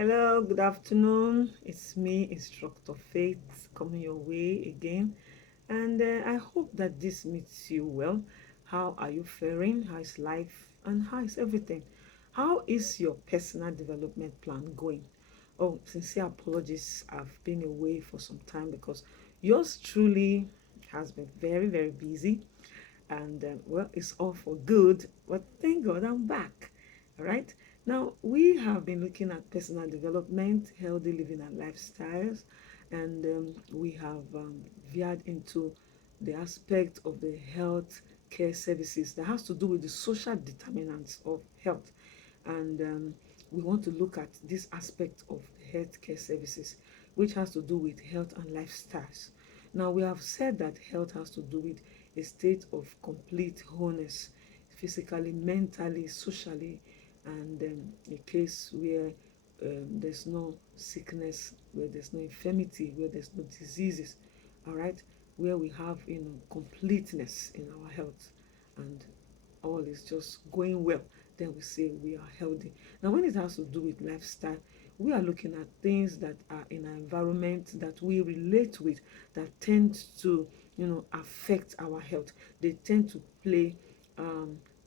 Hello, good afternoon. It's me, Instructor Faith, coming your way again. And I hope that this meets you well. How are you faring? How is life? And how is everything? How is your personal development plan going? Oh, sincere apologies. I've been away for some time because yours truly has been very, very busy and well, it's all for good, but thank God I'm back. All right, now we have been looking at personal development, healthy living and lifestyles, and we have veered into the aspect of the health care services that has to do with the social determinants of health, and we want to look at this aspect of healthcare services which has to do with health and lifestyles. Now, we have said that health has to do with a state of complete wholeness, physically, mentally, socially, and a case where there's no sickness, where there's no infirmity, where there's no diseases, all right, where we have completeness in our health, and all is just going well, then we say we are healthy. Now, when it has to do with lifestyle, we are looking at things that are in our environment that we relate with, that tend to, affect our health. They tend to play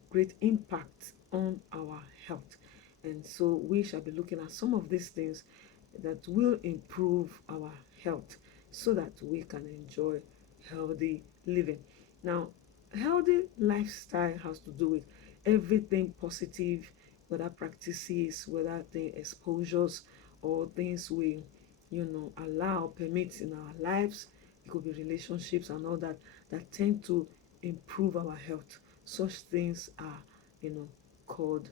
great impact on our health. And so we shall be looking at some of these things that will improve our health so that we can enjoy healthy living. Now, healthy lifestyle has to do with everything positive, whether practices, whether the exposures or things we, allow, permit in our lives. It could be relationships and all that that tend to improve our health. Such things are, called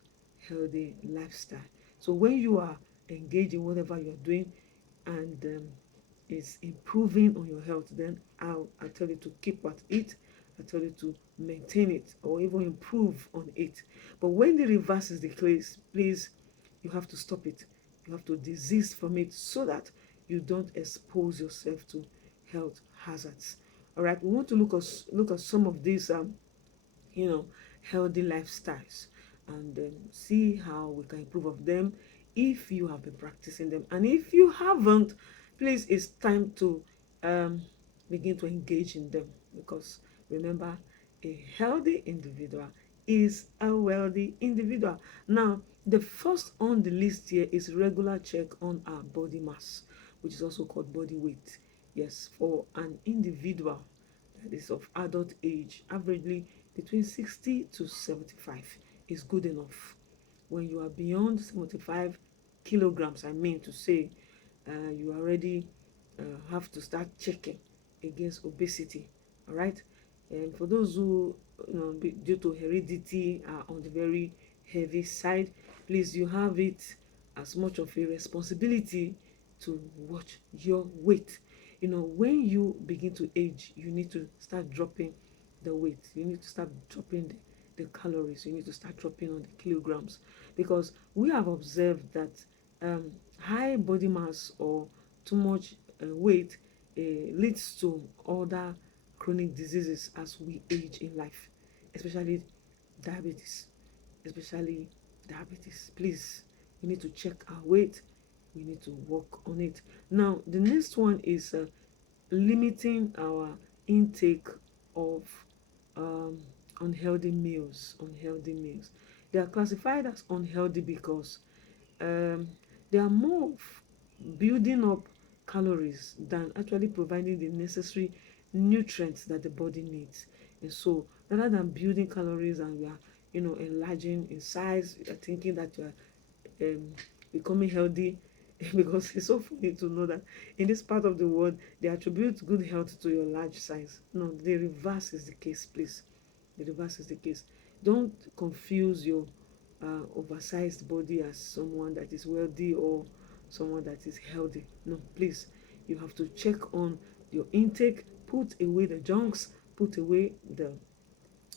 healthy lifestyle. So when you are engaged in whatever you're doing and is improving on your health, then I tell you to keep at it. I tell you to maintain it or even improve on it. But when the reverse is the case, please, you have to stop it. You have to desist from it so that you don't expose yourself to health hazards. All right, we want to look at some of these you know, healthy lifestyles and see how we can improve of them if you have been practicing them. And if you haven't, please, it's time to um, begin to engage in them because remember, a healthy individual is a wealthy individual. Now, the first on the list here is regular check on our body mass, which is also called body weight. Yes, for an individual that is of adult age, averagely between 60 to 75 is good enough. When you are beyond 75 kilograms, I mean to say, you already have to start checking against obesity. All right, and for those who, due to heredity, are on the very heavy side, please, you have it as much of a responsibility to watch your weight. When you begin to age, you need to start dropping the weight. You need to start dropping the calories. You need to start dropping on the kilograms because we have observed that high body mass or too much weight leads to other chronic diseases as we age in life, especially diabetes, especially diabetes. Please, we need to check our weight. We need to work on it. Now, the next one is limiting our intake of um, unhealthy meals. Unhealthy meals. They are classified as unhealthy because um, they are more of building up calories than actually providing the necessary nutrients that the body needs. And so, rather than building calories and we are, enlarging in size, you are thinking that you are becoming healthy because it's so funny to know that in this part of the world they attribute good health to your large size. No, the reverse is the case, please. The reverse is the case. Don't confuse your oversized body as someone that is wealthy or someone that is healthy. No, please, you have to check on your intake, put away the junks, put away the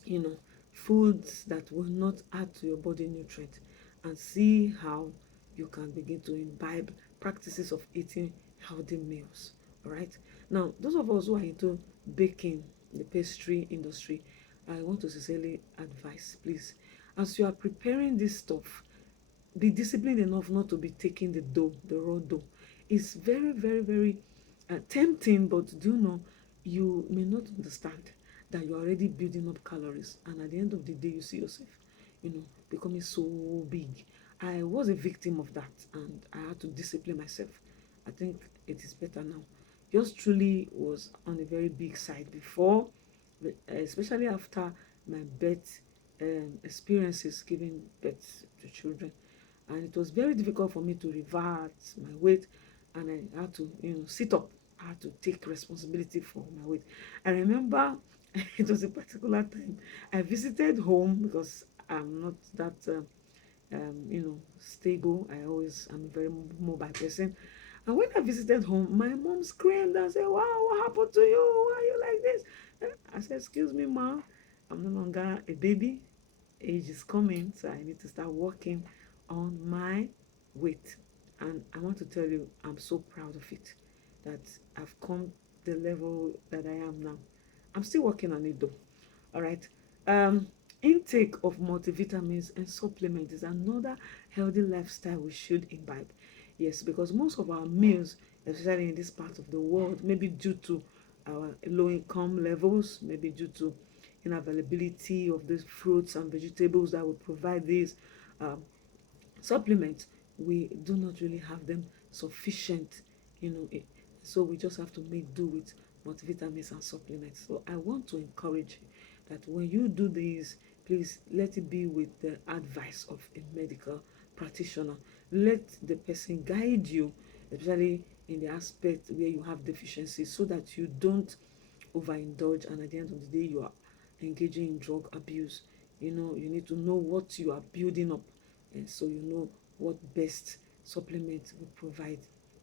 you know foods that will not add to your body nutrient, and see how you can begin to imbibe practices of eating healthy meals. All right, now those of us who are into baking, the pastry industry, I want to sincerely advise, please, as you are preparing this stuff, be disciplined enough not to be taking the dough, the raw dough. It's very, very, very tempting, but do know you may not understand that you're already building up calories, and at the end of the day, you see yourself, becoming so big. I was a victim of that, and I had to discipline myself. I think it is better now. Just truly was on a very big side before, especially after my birth experiences giving birth to children, and it was very difficult for me to revert my weight, and I had to sit up. I had to take responsibility for my weight. I remember it was a particular time I visited home because I'm not that stable. I always am a very mobile person. And when I visited home, my mom screamed and said, "Wow, what happened to you? Why are you like this?" And I said, "Excuse me, ma, I'm no longer a baby. Age is coming, so I need to start working on my weight." And I want to tell you, I'm so proud of it, that I've come the level that I am now. I'm still working on it though. All right. Um, Intake of multivitamins and supplements is another healthy lifestyle we should imbibe. Yes, because most of our meals, especially in this part of the world, maybe due to our low income levels, maybe due to inavailability of these fruits and vegetables that will provide these um, supplements, we do not really have them sufficient, so we just have to make do with multivitamins and supplements. So I want to encourage you that when you do this, please let it be with the advice of a medical practitioner. Let the person guide you, especially in the aspect where you have deficiencies, so that you don't overindulge, and at the end of the day you are engaging in drug abuse. You need to know what you are building up, and so you know what best supplement will provide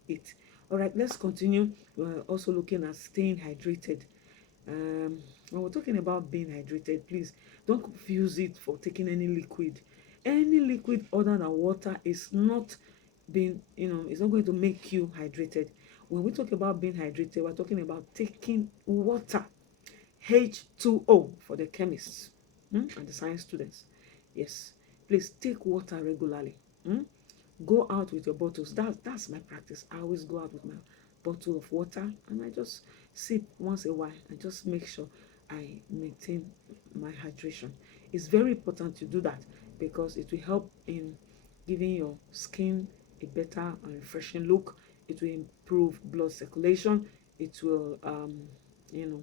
it. All right, let's continue. We're also looking at staying hydrated. When we're talking about being hydrated, please don't confuse it for taking any liquid. Any liquid other than water is not being, it's not going to make you hydrated. When we talk about being hydrated, we're talking about taking water, H2O for the chemists, and the science students. Yes, please take water regularly. Go out with your bottles. That's my practice. I always go out with my bottle of water, and I just sip once a while and just make sure I maintain my hydration. It's very important to do that because it will help in giving your skin a better and refreshing look. It will improve blood circulation. It will you know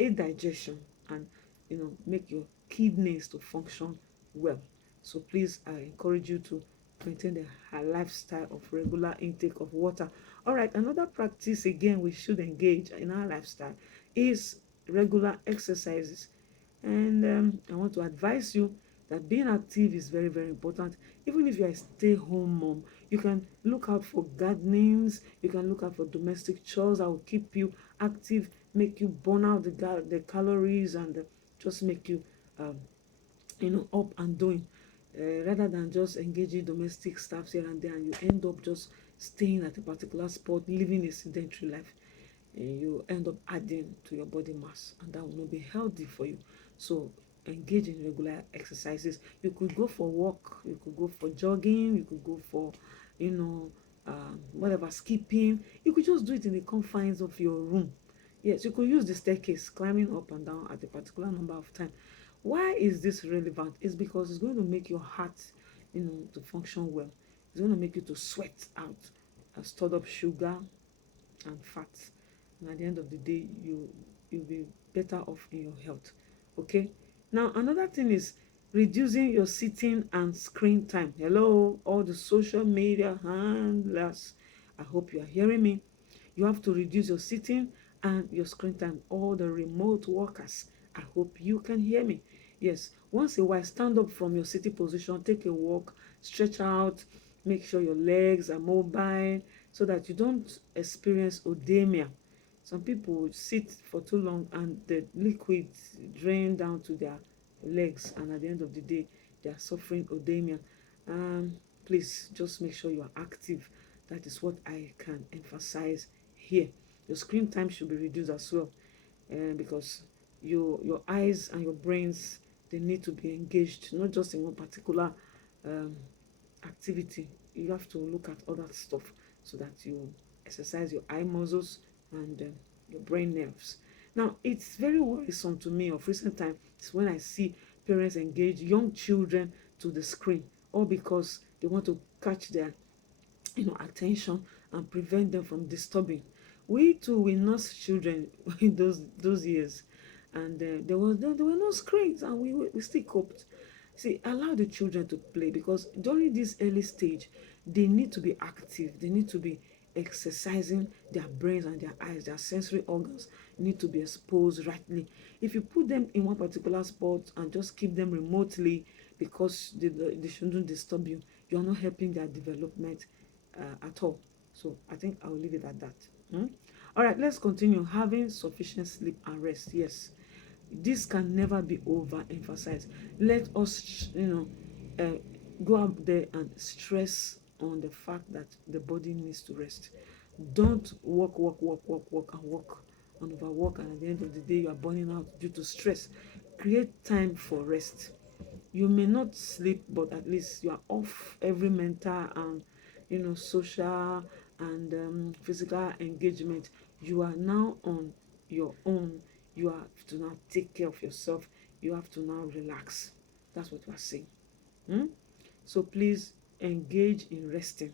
aid digestion, and make your kidneys to function well. So please, I encourage you to maintain a lifestyle of regular intake of water. All right, another practice again we should engage in our lifestyle is regular exercises. And I want to advise you that being active is very, very important. Even if you're a stay-home mom, you can look out for gardenings, you can look out for domestic chores that will keep you active, make you burn out the calories, and just make you um, up and doing, rather than just engaging domestic stuff here and there, and you end up just staying at a particular spot, living a sedentary life. You end up adding to your body mass, and that will not be healthy for you. So engage in regular exercises. You could go for walk, you could go for jogging, you could go for whatever, skipping. You could just do it in the confines of your room. Yes, you could use the staircase, climbing up and down at a particular number of times. Why is this relevant? It's because it's going to make your heart to function well. It's going to make you to sweat out stored up sugar and fats, and at the end of the day you'll be better off in your health. Okay, now another thing is reducing your sitting and screen time. Hello, all the social media handlers, I hope you are hearing me. You have to reduce your sitting and your screen time. All the remote workers, I hope you can hear me. Yes, once a while, stand up from your sitting position, take a walk, stretch out, make sure your legs are mobile so that you don't experience odemia. Some people would sit for too long and the liquid drain down to their legs, and at the end of the day they are suffering odemia. Please just make sure you are active. That is what I can emphasize here. Your screen time should be reduced as well, because your eyes and your brains, they need to be engaged, not just in one particular um, activity. You have to look at other stuff so that you exercise your eye muscles and your brain nerves. Now, it's very worrisome to me of recent time is when I see parents engage young children to the screen, all because they want to catch their attention and prevent them from disturbing. We too we nurse children in those years, and there were no screens, and we still coped. See, allow the children to play, because during this early stage they need to be active, they need to be exercising their brains and their eyes, their sensory organs need to be exposed rightly. If you put them in one particular spot and just keep them remotely because they shouldn't disturb you, you're not helping their development at all. So I think I'll leave it at that. Hmm? All right, let's continue. Having sufficient sleep and rest. Yes, this can never be overemphasized. Let us, go out there and stress on the fact that the body needs to rest. Don't work and work and overwork, and at the end of the day, you are burning out due to stress. Create time for rest. You may not sleep, but at least you are off every mental and social and physical engagement. You are now on your own. You have to now take care of yourself. You have to now relax. That's what we are saying. Hmm? So please engage in resting.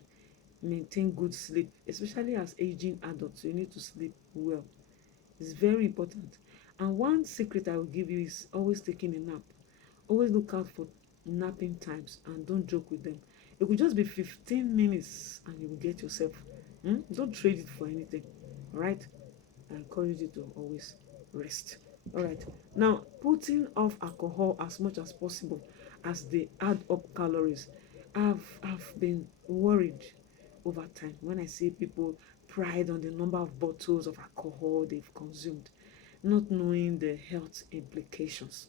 Maintain good sleep, especially as aging adults. You need to sleep well. It's very important. And one secret I will give you is always taking a nap. Always look out for napping times and don't joke with them. It could just be 15 minutes and you will get yourself. Don't trade it for anything. All right? I encourage you to always rest. All right. Now, putting off alcohol as much as possible as they add up calories. I've been worried over time when I see people pride on the number of bottles of alcohol they've consumed, not knowing the health implications.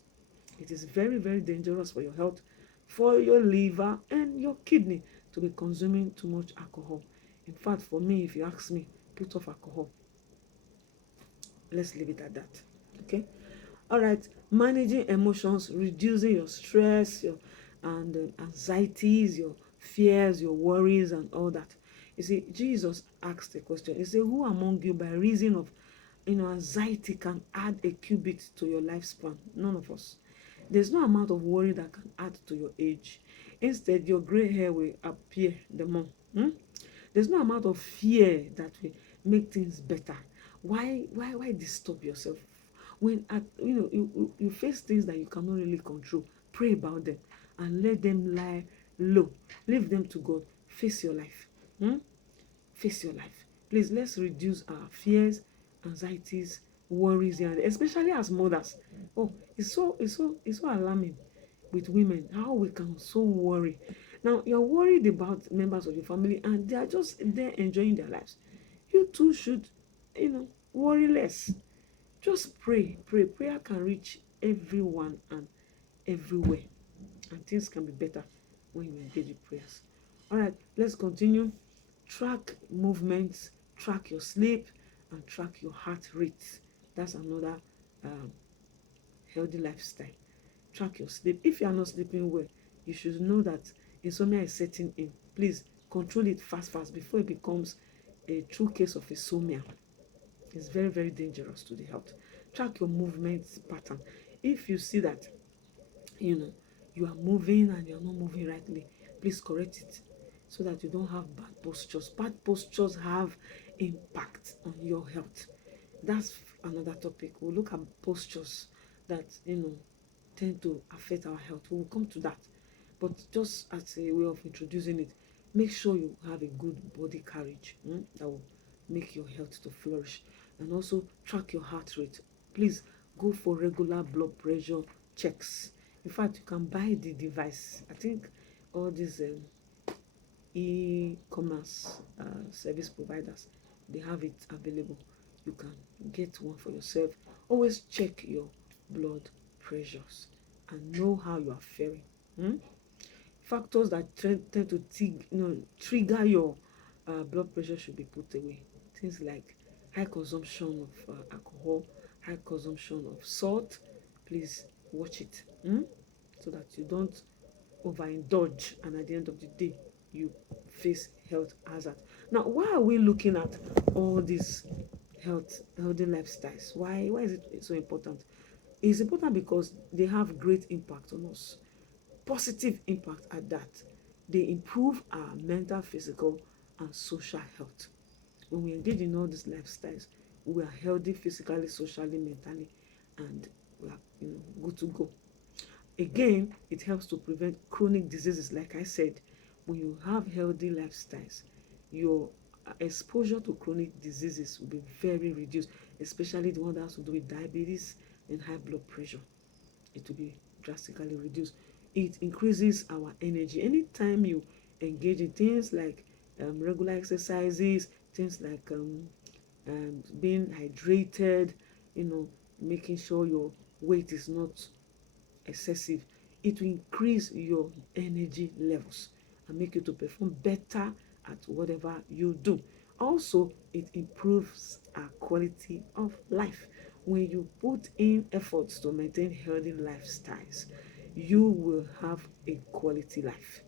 It is very, very dangerous for your health, for your liver and your kidney to be consuming too much alcohol. In fact, for me, if you ask me, put off alcohol. Let's leave it at that. Okay? All right. Managing emotions, reducing your stress, your and anxieties, your fears, your worries, and all that. You see, Jesus asked a question. He said, "Who among you, by reason of anxiety, can add a cubit to your lifespan?" None of us. There's no amount of worry that can add to your age. Instead, your gray hair will appear the more. There's no amount of fear that will make things better. Why disturb yourself when you face things that you cannot really control? Pray about them and let them lie low. Leave them to God. Face your life. Face your life. Please, let's reduce our fears, anxieties, worries, and especially as mothers. Oh, it's so alarming with women how we can so worry. Now you're worried about members of your family and they are just there enjoying their lives. You too should, worry less. Just pray. Prayer can reach everyone and everywhere, and things can be better when you engage in prayers. All right, let's continue. Track movements, track your sleep, and track your heart rate. That's another um, healthy lifestyle. Track your sleep. If you are not sleeping well, you should know that insomnia is setting in. Please control it fast before it becomes a true case of insomnia. It's very, very dangerous to the health. Track your movement pattern. If you see that you know you are moving and you're not moving rightly, please correct it so that you don't have bad postures. Bad postures have impact on your health. That's another topic. We'll look at postures that tend to affect our health. We'll come to that, but just as a way of introducing it, make sure you have a good body carriage that will make your health to flourish. And also track your heart rate. Please go for regular blood pressure checks. In fact, you can buy the device. I think all these e-commerce service providers, they have it available. You can get one for yourself. Always check your blood pressures and know how you are faring. Factors that tend to trigger your blood pressure should be put away. Things like high consumption of alcohol, high consumption of salt. Please watch it so that you don't overindulge and at the end of the day you face health hazard. Now, why are we looking at all these healthy lifestyles? Why is it so important? It's important because they have great impact on us, positive impact at that. They improve our mental, physical, and social health. When we engage in all these lifestyles, we are healthy physically, socially, mentally, and we are good to go. Again, it helps to prevent chronic diseases. Like I said, when you have healthy lifestyles, your exposure to chronic diseases will be very reduced, especially the one that has to do with diabetes and high blood pressure. It will be drastically reduced. It increases our energy. Anytime you engage in things like regular exercises, things like being hydrated, making sure your weight is not excessive, it will increase your energy levels and make you to perform better at whatever you do. Also, it improves our quality of life. When you put in efforts to maintain healthy lifestyles, you will have a quality life.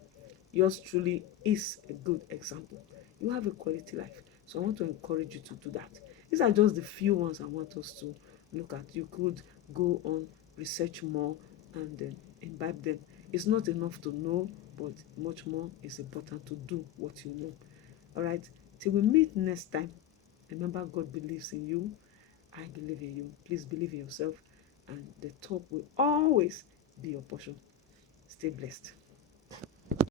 Yours truly is a good example. You have a quality life. So I want to encourage you to do that. These are just the few ones I want us to look at. You could go on, research more, and then imbibe them. It's not enough to know, but much more is important to do what you know. All right. Till we meet next time, remember God believes in you. I believe in you. Please believe in yourself, and the top will always be your portion. Stay blessed.